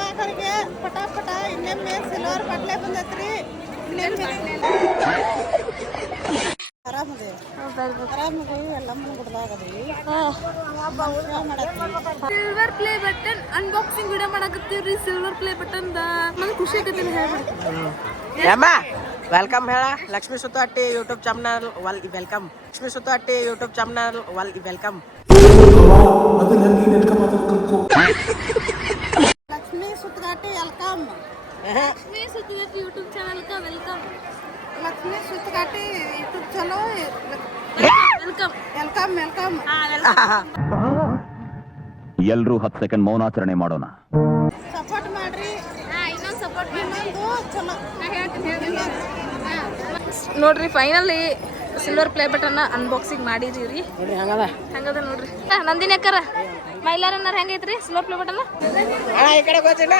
ಮಕ್ಕಳಿಗೆ ಪಟಾಪಟ ಇನ್ನೊಮ್ಮೆ ಸಿಲ್ವರ್ ಬಟ್ಲೆ ಬಂದೈತ್ರಿ. ಆರಾಮದೇವಿ ಎಲ್ಲಮ್ಮನ ಗುಡ್ದಾಗದೀವಿ. Silver play button unboxing video ಮಾಡಕತ್ತೀವ್ರಿ. ಸಿಲ್ವರ್ ಪ್ಲೇ ಬಟನ್ ನನಗೆ ಖುಷಿ ಆಗತ್ತೆ. ವೆಲ್ಕಮ್ ಹೇಳ Lakshmi Suttahatti YouTube channel welcome. Lakshmi Suttahatti YouTube channel welcome. Lakshmi Suttagati welcome. Lakshmi Suttagati YouTube channel welcome. Lakshmi Suttagati YouTube ಚಲೋ ವೆಲ್ಕಮ್ ವೆಲ್ಕಮ್ ವೆಲ್ಕಮ್. ಎಲ್ರೂ 10 ಸೆಕೆಂಡ್ ಮೌನಾಚರಣೆ ಮಾಡೋಣ. ಸಪೋರ್ಟ್ ಮಾಡ್ರಿ. ಇನ್ನೊಂದು ಸಪೋರ್ಟ್ ಇನ್ನೊಂದು ಚಲೋ ನೋಡ್ರಿ. Finally silver play button unboxing ಮಾಡಿದೀವ್ರಿ. ಹಂಗದ ನೋಡ್ರಿ. ನಂದಿನಿ ಅಕ್ಕಾರ ಮೈಲಾರನ್ನಾರ ಹೆಂಗೈತ್ರಿ ಸಿಲ್ವರ್ ಪ್ಲೇ ಬಟನ್? ಈ ಕಡೆ ಗೊತ್ತಿಲ್ಲ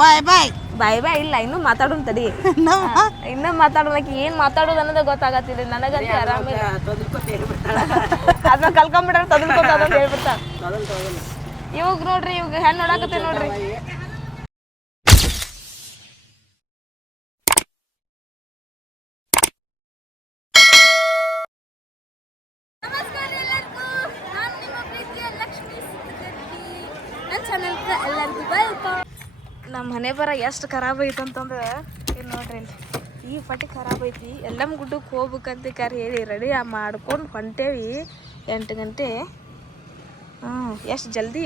ಬಾಯ್ ಬಾಯ್ ಬಾಯ್ ಬಾಯ್ ಇಲ್ಲ, ಇನ್ನೂ ಮಾತಾಡೋಣ ತಡಿ. ಇನ್ನೂ ಮಾತಾಡೋದಕ್ಕೆ ಏನು ಮಾತಾಡೋದು ಅನ್ನೋದು ಗೊತ್ತಾಗತ್ತಿಲ್ಲ ನನಗಂತೂ. ಆರಾಮಿಲ್ಲ ಅದನ್ನ ಕಲ್ಕೊಂಡ್ಬಿಟ್ರೆ ತದಲ್ಕೋತ ಅದಂತ ಹೇಳ್ಬಿಡ್ತಾ. ಇವಾಗ ನೋಡ್ರಿ, ಇವಾಗ ಹೆಣ್ಣು ನೋಡಾಕತ್ತೆ ನೋಡ್ರಿ. ನಮ್ಮ ಮನೆ ಬರ ಎಷ್ಟು ಖರಾಬ್ ಐತೆ ಅಂತಂದ್ರೆ ಇಲ್ಲಿ ನೋಡ್ರಿ, ಈ ಪಟ್ಟಿ ಖರಾಬ್ ಐತಿ. ಎಲ್ಲಮ್ಮ ಗುಡ್ಡಕ್ಕೆ ಹೋಗ್ಬೇಕಂತ ಹೇಳಿ ರೆಡಿ ಮಾಡ್ಕೊಂಡು ಹೊಂಟೇವಿ 8 ಗಂಟೆ. ಎಷ್ಟು ಜಲ್ದಿ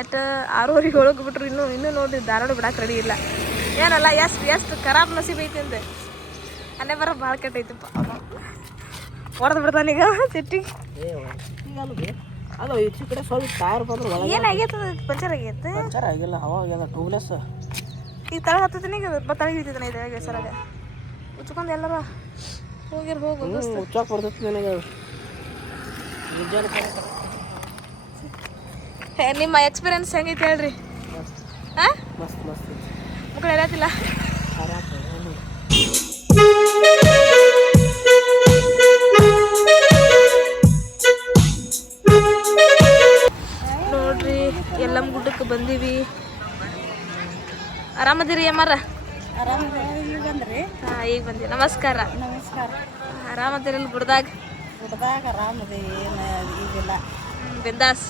ಎಷ್ಟು 6:30 ಹೋಗ್ಬಿಟ್ರು. ಇನ್ನೂ ನೋಡ್ರಿ ಧಾರವಾಡ ಬಿಡಕ್ಕೆ ರೆಡಿ ಇಲ್ಲ. ಏನಲ್ಲ ಎಷ್ಟು ಖರಾಬ್ ನಸೀಬ್ ಐತಿ ಅಂದೆ. ಮನೆ ಬರ ಭಾಳ ಕೆಟ್ಟೈತಪ್ಪ. ಹೊಡೆದು ಬಿಡ್ತಾನೀಗ ಸಿಟ್ಟಿಗೆ. ಅದು ಈಚೆ ಕಡೆ ಸ್ವಲ್ಪ ಟೈರ್ ಬಂದ್ರೆ ಏನಾಗೈತೆ? ಪಂಚರ್ ಆಗೈತೆ? ಪಂಚರ್ ಆಗಿಲ್ಲ, ಅವಾಗ ಟೂಲೆಸ್. ಈಗ ತಳಗ ಹತ್ತಿದ್ದೀನಿ, ಈಗ ತಳಗ ಇದ್ದಿದ್ದಾನೆ ಇದ್ರಾಗ ಸರಾಗ ಉಚ್ಕೊಂಡು ಎಲ್ಲರ ಹೋಗು. ಉಚ್ಚಾಕ್ ಬರ್ತೈತಿ ನನಗೆ. ನಿಮ್ಮ ಎಕ್ಸ್ಪೀರಿಯನ್ಸ್ ಹೆಂಗೈತೆ ಹೇಳ್ರಿ. ಹಾಂ ಮಸ್ತ್ ಮಸ್ತ್ ಮಕ್ಕಳು ಹೇಳತ್ತಿಲ್ಲ. ನೋಡ್ರಿ ಎಲ್ಲಮ್ಮ ಗುಡ್ಡಕ್ಕೆ ಬಂದೀವಿ. ಆರಾಮದಿರಿ ಅಮ್ಮಾರ? ಆರಾಮದೇವಿ. ಈಗ ಬಂದ್ರಿ? ಹಾಂ, ಈಗ ಬಂದಿ. ನಮಸ್ಕಾರ. ನಮಸ್ಕಾರ. ಆರಾಮದಿರಲ್ಲ ಗುಡ್ದಾಗ? ಗುಡ್ದಾಗ ಆರಾಮದೇವಿ, ಏನು ಈಗಿಲ್ಲ. ಬಿಂದಾಸ್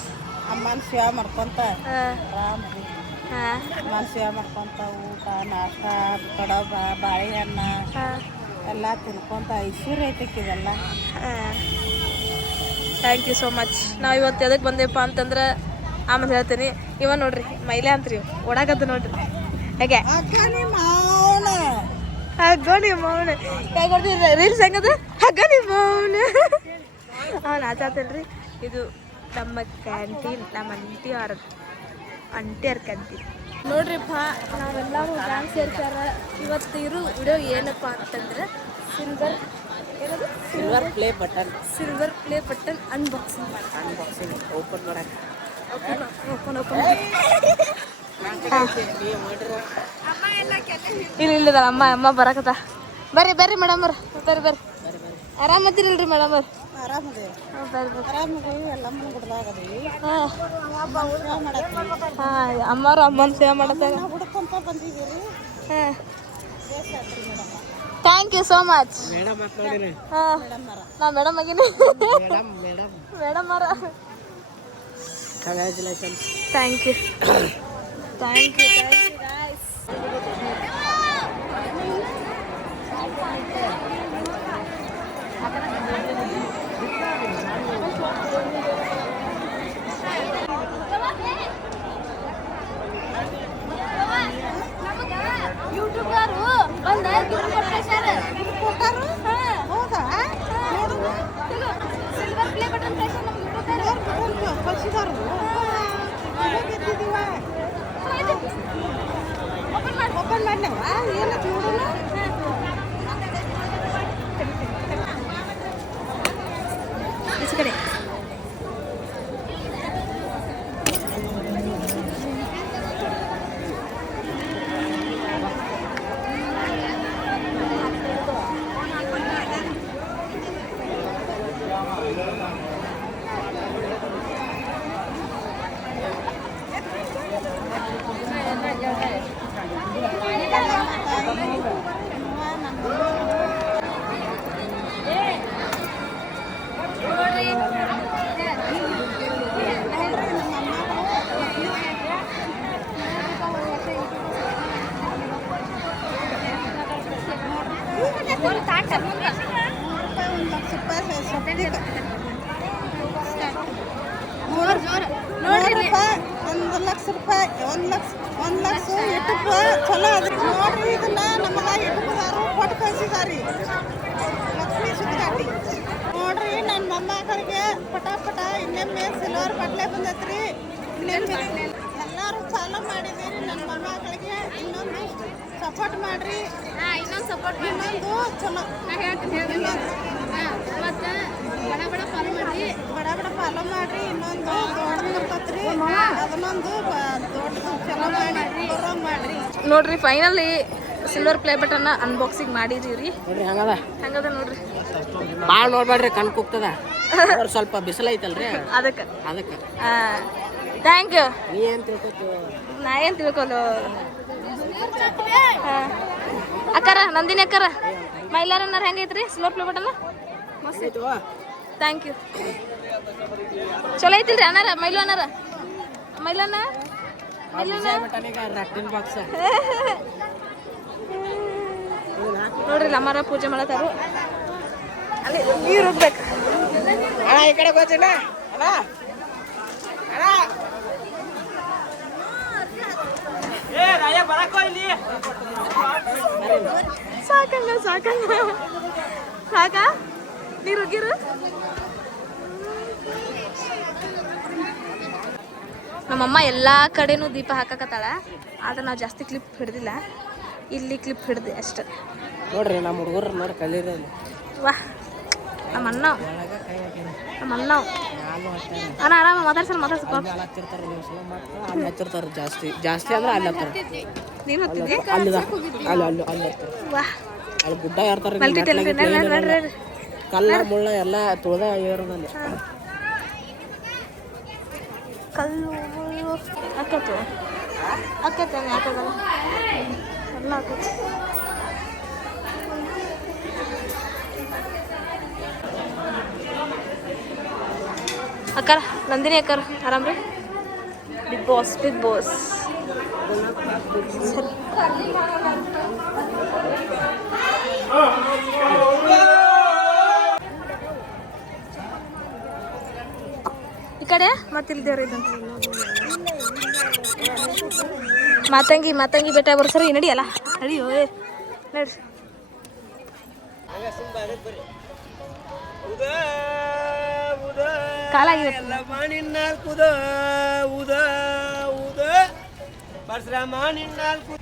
ಅಮ್ಮನ ಸೇವೆ ಮಾಡ್ಕೊಂತ ಆರಾಮದೇವಿ. ಹಾಂ, ಅಮ್ಮನ ಸೇವೆ ಮಾಡ್ಕೊಂತ ಊಟ ನಾಷ್ಟ ಕಡಬ ಬಾಳೆಹಣ್ಣು ಎಲ್ಲ ತಿನ್ಕೊಂತ ಐಶ್ವರ್ಯ ಐತಕ್ಕಿದೆಲ್ಲ. Thank you so much. ನಾವು ಇವತ್ತು ಎದಕ್ಕೆ ಬಂದೇವಪ್ಪ ಅಂತಂದ್ರೆ ಆಮೇಲೆ ಹೇಳ್ತೀನಿ. ಇವ ನೋಡ್ರಿ ಮೈಲೆ ಅಂತ್ರಿ ಓಡಾಕತ್ತ ನೋಡ್ರಿ. ಹೇಗೆ ಹಗ್ಗ ನಿಮ್ಮ ಮೌನ ಹೇಗೆ ರೀಲ್ಸ್ ಹೆಂಗದ? ಹಗ್ಗ ನಿಮ್ಮ ಮೌನ ನಾಚಾತೇನ್ರಿ. ಇದು ನಮ್ಮ ಕ್ಯಾಂಟೀನ್, ನಮ್ಮ ಅಂಟಿಯರ್ ಕ್ಯಾಂಟೀನ್ ನೋಡ್ರಿಪ್ಪ. ನಾವೆಲ್ಲರೂ ಡ್ಯಾನ್ಸ್ ಸೇರ್ತಾರ. ಇವತ್ತು ಇರೋ ವಿಡಿಯೋ ಏನಪ್ಪ ಅಂತಂದ್ರೆ silver play button unboxing open ಮಾಡಕ್ಕೆ. ಇಲ್ಲ ಅಮ್ಮ ಬರಕತ್ತ. ಬರ್ರಿ ಮೇಡಮ್ ಅವ್ರ, ಬರ್ರಿ. ಆರಾಮದಿರಲ್ರಿ ಮೇಡಮ್ ಅವ್ರು? ಆರಾಮದೇವಿ. ಆರಾಮದೇವಿ ಎಲ್ಲಮ್ಮನ ಗುಡ್ದಾಗದೀವಿ. ಹಾಂ, ಅಮ್ಮರು ಅಮ್ಮನ ಸೇವೆ ಮಾಡತ್ತಾಗ ಹುಡ್ಕೊಂತ ಬಂದಿದ್ದೀರಿ. ಹಾಂ, ಥ್ಯಾಂಕ್ ಯು ಸೋ ಮಚ್. ಹಾಂ, ನಾ ಮೇಡಮ್ ಆಗೀನಿ. ಮೇಡಮ್ ಅವರ congratulations. Thank you guys. YouTuber ಬಂದ ಸಿಲ್ವರ್ ಪ್ಲೇ ಬಟನ್ ಓಪನ್ ಮಾಡ್ಲವ ಏನು ನೋಡೋಣ. ಕಡೆ ನೋಡ್ರಿ 1 ಲಕ್ಷ ರೂಪಾಯಿ 1 ಲಕ್ಷ ಯೂಟ್ಯೂಬ್ ಚಲೋ ಅದ್ರಿ ನೋಡ್ರಿ ಇದನ್ನ ನಮಗ ಯೂಟ್ಯೂಬ್ದಾರು ಕೊಟ್ಟು ಕಳ್ಸಿದಾರಿ ಲಕ್ಷ್ಮೀ ಸುತ್ತಾಟಿ ನೋಡ್ರಿ ನನ್ನ ಮೊಮ್ಮಕ್ಕಳಿಗೆ ಪಟಾಪಟ ಇನ್ನೊಮ್ಮೆ ಸಿಲ್ವರ್ ಬಟ್ಲೆ ಬಂದೈತ್ರಿ ಇನ್ನೊಮ್ಮೆ ಎಲ್ಲಾರು ಚಾಲೂ ಮಾಡಿದಿರಿ ನನ್ನ ಮೊಮ್ಮಕ್ಕಳಿಗೆ ಇನ್ನೊಂದು ಸಪೋರ್ಟ್ ಮಾಡ್ರಿ ಇನ್ನೊಂದು ಸಪೋರ್ಟ್ ಇನ್ನೊಂದು ಚಲೋ ಮತ್ತೆ ಬಡ ಬಡ ಫಾಲೋ ಮಾಡ್ರಿ ಇನ್ನೊಂದು ದೊಡ್ಡದು ಬರ್ತೈತ್ರಿ ಅದನ್ನೊಂದು ದೊಡ್ಡದು ಚಲೋ ಮಾಡಿ ಬರೋಂಗ್ ಮಾಡ್ರಿ ನೋಡ್ರಿ finally silver play button unboxing ಮಾಡಿದೀವ್ರಿ ನೋಡ್ರಿ ಹಂಗದ ಹಂಗದ ನೋಡ್ರಿ ಭಾಳ ನೋಡ್ಬೇಡ್ರಿ ಕಣ್ ಕುಗ್ತದ ಸ್ವಲ್ಪ ಬಿಸಿಲೈತಲ್ರಿ ಅದಕ್ಕೆ ಅದಕ್ಕೆ ಥ್ಯಾಂಕ್ ಯು ನೀ ಏನ್ ತಿಳ್ಕೊತೀವ ನಾ ಏನು ತಿಳ್ಕೊಲು ಅಕ್ಕಾರ ನಂದಿನಿ ಅಕ್ಕಾರ ಮೈಲಾರನ್ನಾರ ಹೆಂಗೈತ್ರಿ silver play button thank you ಚಲೋ ಐತಿಲ್ರಿ ಅನ್ನಾರ ಮೈಲು ಅನ್ನಾರ ಮೈಲನ್ನ ರಟ್ಟಿನ ಬಾಕ್ಸ್ ನೋಡ್ರಿ ಅಮ್ಮಾರ ಪೂಜೆ ಮಾಡತ್ತಾರು ಅಲ್ಲಿ ನೀರು ಹೋಗ್ಬೇಕು ಅಣ್ಣ ಈ ಕಡೆ ಗೊತ್ತಿಲ್ಲ ಅಣ್ಣ ಅಣ್ಣ ಸಾಕಂಗ ಸಾಕ ನೀರು ಹೋಗಿರು ನಮ್ಮಮ್ಮ ಎಲ್ಲ ಕಡೆನೂ ದೀಪ ಹಾಕಕತ್ತಾಳ ಆದ್ರೆ ನಾವು ಜಾಸ್ತಿ ಕ್ಲಿಪ್ ಹಿಡ್ದಿಲ್ಲ ಇಲ್ಲಿ ಕ್ಲಿಪ್ ಹಿಡ್ದೆ ಅಷ್ಟೆ ನೋಡ್ರಿ ನಮ್ಮ ಹುಡುಗರು ನೋಡಿ ಕಲೀರಿ ವಾ ನಮ್ಮ ಅಣ್ಣ ಅಣ್ಣ ಆರಾಮ ಮಾತಾಡ್ಸಪ್ಪ ಅಲ್ಲಿ ಹತ್ತಿರ್ತಾರೆ ಜಾಸ್ತಿ ಅಂದ್ರೆ ಅಲ್ಲಿ ಹತ್ತಾರ ನೀನು ಹೊತ್ತಿದ್ದೆ ಅಲ್ಲಿ ವಾ ಅಲ್ಲಿ ಗುಡ್ಡ ಏರ್ತಾರೆ ಮಲ್ಟಿ ಟೆಲಿಫೋನ್ ಕಲ್ಲ ಮುಳ್ಳ ಎಲ್ಲ ತುಳ್ದ ಏರೋದಲ್ಲಿ ಕಲ್ಲು ಹಾಕತ್ತು ಹಾಕತ್ತಾನೆ ಹಾಕೋದಲ್ಲ ಎಲ್ಲ ಹಾಕತ್ತು ಅಕ್ಕಾರ ನಂದಿನಿ ಅಕ್ಕಾರ ಆರಾಮ್ರಿ ಬಿಗ್ ಬಾಸ್ ಸರಿ ಈ ಕಡೆ ಮತ್ತಿಲ್ಲಿ ದೇವ್ರ ಇದ್ದಂತ ಮಾತಂಗಿ ಬೆಟ್ಟ ಬರ್ಸರಿ ನಡಿಯಲ್ಲ ನಡಿಯೋ ನಡ್ರಿ ಕಾಲಾಗಿದೆ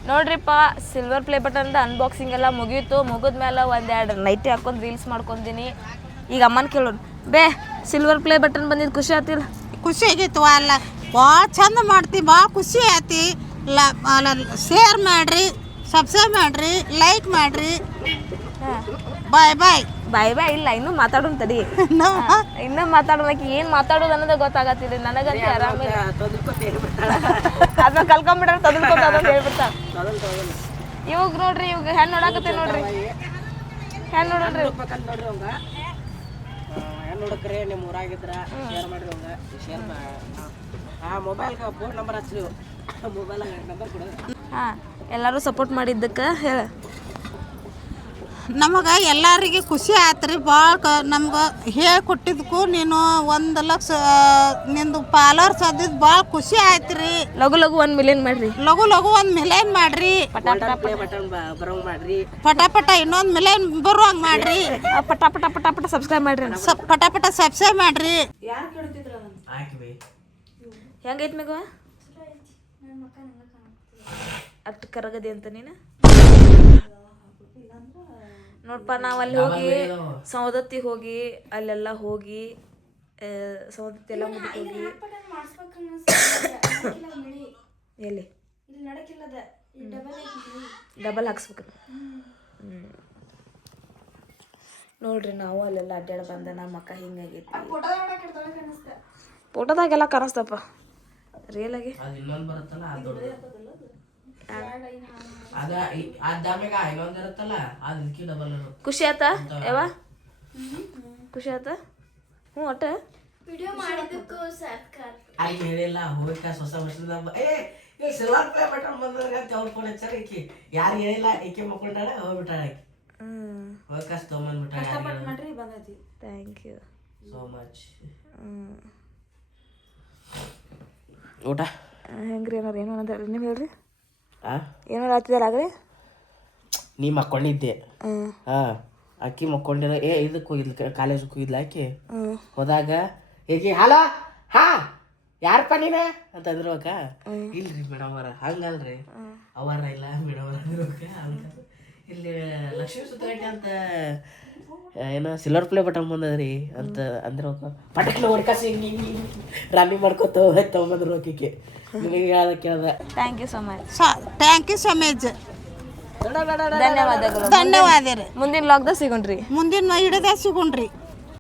ನೋಡ್ರಿಪ್ಪ ಸಿಲ್ವರ್ ಪ್ಲೇ ಬಟನ್ ಅನ್ಬಾಕ್ಸಿಂಗ್ ಎಲ್ಲ ಮುಗಿದ್ಮೇಲೆ ಒಂದೆರಡು ನೈಟಿ ಹಾಕೊಂಡು ರೀಲ್ಸ್ ಮಾಡ್ಕೊಂತೀನಿ ಈಗ ಅಮ್ಮನ ಕೇಳೋಣ ಬೇ ಸಿಲ್ವರ್ ಪ್ಲೇ ಬಟನ್ ಬಂದಿದ್ದು ಖುಷಿ ಆತಿಲ್ಲ ಖುಷಿ ಆಗೈತಿ ಅಲ್ಲ ಭಾಳ ಚಂದ ಮಾಡ್ತಿ ಭಾಳ ಖುಷಿ ಆಯ್ತಿ ಶೇರ್ ಮಾಡ್ರಿ ಸಬ್ಸ್ಕ್ರೈಬ್ ಮಾಡ್ರಿ ಲೈಕ್ ಮಾಡ್ರಿ ಬಾಯ್ ಇಲ್ಲ ಇನ್ನೂ ಮಾತಾಡೋಣ ತಡಿ ಇನ್ನೂ ಮಾತಾಡೋದಕ್ಕೆ ಏನು ಮಾತಾಡೋದು ಅನ್ನೋದೇ ಗೊತ್ತಾಗತ್ತಿದೆ ನನಗಂತೂ ಆರಾಮಿಲ್ಲ ಅದನ್ನ ಕಲ್ಕೊಂಡ್ಬಿಟ್ರೆ ತದಲ್ಕೋತ ಅಂತ ಹೇಳ್ಬಿಡ್ತಾರ ಇವಾಗ ನೋಡ್ರಿ ಇವಾಗ ಹೆಣ್ಣು ನೋಡಾಕತ್ತೆ ನೋಡ್ರಿ ಹೆಣ್ಣು ನೋಡ್ರಿ ಹೆಣ್ಣು ಹುಡುಕ್ರಿ ನಿಮ್ಮ ಊರಾಗಿದ್ರ ಶೇರ್ ಮಾಡ್ರಿ ಅವಂಗ ಶೇರ್ ಮೊಬೈಲ್ಗೆ ಫೋನ್ ನಂಬರ್ ಹಚ್ರಿ ಮೊಬೈಲ್ ನಂಬರ್ ಕೊಡ ಎಲ್ಲರೂ ಸಪೋರ್ಟ್ ಮಾಡಿದ್ದಕ್ಕೆ ಹೇಳ ನಮಗೆ ಎಲ್ಲರಿಗೆ ಖುಷಿ ಆಯ್ತು ರೀ ಭಾಳ ನಮ್ಗೆ ಹೇಳ್ಕೊಟ್ಟಿದ್ದಕ್ಕೂ ನೀನು 1 ಲಕ್ಷ ನಿಂದು ಫಾಲೋವರ್ಸ್ ಅದಿದ್ದು ಭಾಳ ಖುಷಿ ಆಯ್ತು ರೀ ಲಗು 1 ಮಿಲಿಯನ್ ಮಾಡ್ರಿ ಲಗು 1 ಮಿಲಿಯನ್ ಮಾಡ್ರಿ ಬಟನ್ ಬರೋಂಗ್ ಮಾಡ್ರಿ ಪಟ ಇನ್ನೊಂದು ಮಿಲಿಯನ್ ಬರುವಂಗೆ ಮಾಡ್ರಿ ಪಟ ಸಬ್ಸ್ಕ್ರೈಬ್ ಮಾಡ್ರಿ ಪಟ ಸಬ್ಸ್ಕ್ರೈಬ್ ಮಾಡ್ರಿ ಹೆಂಗೈತಿ ಮೇಘ ಅಷ್ಟು ಕರಗದೆ ಅಂತ ನೀನು ನೋಡ್ಪ ನಾವು ಅಲ್ಲಿ ಹೋಗಿ ಸೌದತ್ತಿ ಹೋಗಿ ಅಲ್ಲೆಲ್ಲ ಹೋಗಿ ಸೌದತ್ತಿ ಎಲ್ಲ ಮುಗಿದು ಹೋಗಿ ಎಲ್ಲಿ ಡಬಲ್ ಹಾಕ್ಸ್ಬೇಕು ನೋಡ್ರಿ ನಾವು ಅಲ್ಲೆಲ್ಲ ಅಡ್ಡಾಡಿ ಬಂದ ನಮ್ಮ ಅಕ್ಕ ಹಿಂಗಾಗೈತಿ ಫೋಟೋದಾಗೆಲ್ಲ ಕಾಣಿಸ್ತಪ್ಪ ರಿಯಲ್ ಆಗಿ ಖುಷಿ ಆತ ಯಾವ ಖುಷಿ ಆತ ಹ್ಞೂ ಒಟ್ಟ ವಿಡಿಯೋ ಮಾಡಿದ್ದಕ್ಕೂ ಸರ್ಕಾರ ಅಲ್ಲಿ ಹೇಳಿಲ್ಲ ಹೋಗ್ಬೇಕಾ ಹೊಸ ವರ್ಷದ ಸಿಲ್ವರ್ ಪ್ಲೇ ಬಟನ್ ಬಂದಾಗ ಅವ್ರು ಫೋನ್ ಹಚ್ಚಾರ ಈಕಿ ಯಾರು ಹೇಳಿಲ್ಲ ಈಕೆ ಮಕ್ಕೊಂಡಾಳ ಹೋಗ್ಬಿಟ್ಟಾಳ ಆಕಿ ಅವಕಾಶ ತೊಗೊಂಬಂದ್ಬಿಟ್ಟ ಕಷ್ಟಪಟ್ಟು ಮಾಡ್ರಿ ಬಂದೈತಿ. Thank you so much. ಹ್ಞೂ ಊಟ ಹೆಂಗ್ರಿ ಏನಾರು ಏನು ಅನ್ನೋದು ನೀವು ಹೇಳ್ರಿ. ಹಾಂ ಏನಾರು ಆಗ್ತಿದಾರ ಆಗ್ರಿ? ನೀ ಮಕ್ಕೊಂಡಿದ್ದೆ. ಹ್ಞೂ ಹಾಂ ಅಕ್ಕಿ ಮಕ್ಕೊಂಡಿರೋ ಇದಕ್ಕೆ ಹೋಗಿದ್ಲು, ಕಾಲೇಜಿಗೆ ಹೋಗಿದ್ಲ ಆಕಿ. ಹ್ಞೂ ಹೋದಾಗ ಹೇಗೆ ಹಲೋ ಹಾಂ ಯಾರಪ್ಪ ನೀನು ಅಂತ ಅಂದಿರ್ಬೇಕ. ಇಲ್ರಿ ಮೇಡಮ್ ಅವರ ಹಂಗಲ್ರಿ ಅವರ ಇಲ್ಲ ಮೇಡಮ್ ಅವರ ಅಂದಿರ್ಬೇಕ. ಹಂಗ ಇಲ್ಲಿ ಲಕ್ಷ್ಮೀ ಸುತ್ತಗಟ್ಟೆ ಅಂತ ಏನೋ ಸಿಲ್ವರ್ ಪ್ಲೇ ಬಟನ್ ಬಂದದ್ರಿ ಅಂತ ಅಂದಿರ್ಬೇಕು. ಪಟಕ್ನ ಹೊಡ್ಕಾಸಿ ಹಿಂಗೆ ಹಿಂಗೆ ರಾಮಿ ಮಾಡ್ಕೊತ ತೊಗೊಂಬಂದಿರ್ಬೇಕಿಕ್ಕೆ. ನಿಮಗೆ ಹೇಳ್ದ ಕೇಳ್ದ. Thank you so much. Thank you so much. ಧನ್ಯವಾದಗಳು. ಧನ್ಯವಾದ ರೀ. ಮುಂದಿನ ಲಾಗ್ದಾಗ ಸಿಗೋಣ್ರಿ. ಮುಂದಿನ ಹಿಡಿದ ಸಿಗುಣ್ರಿ.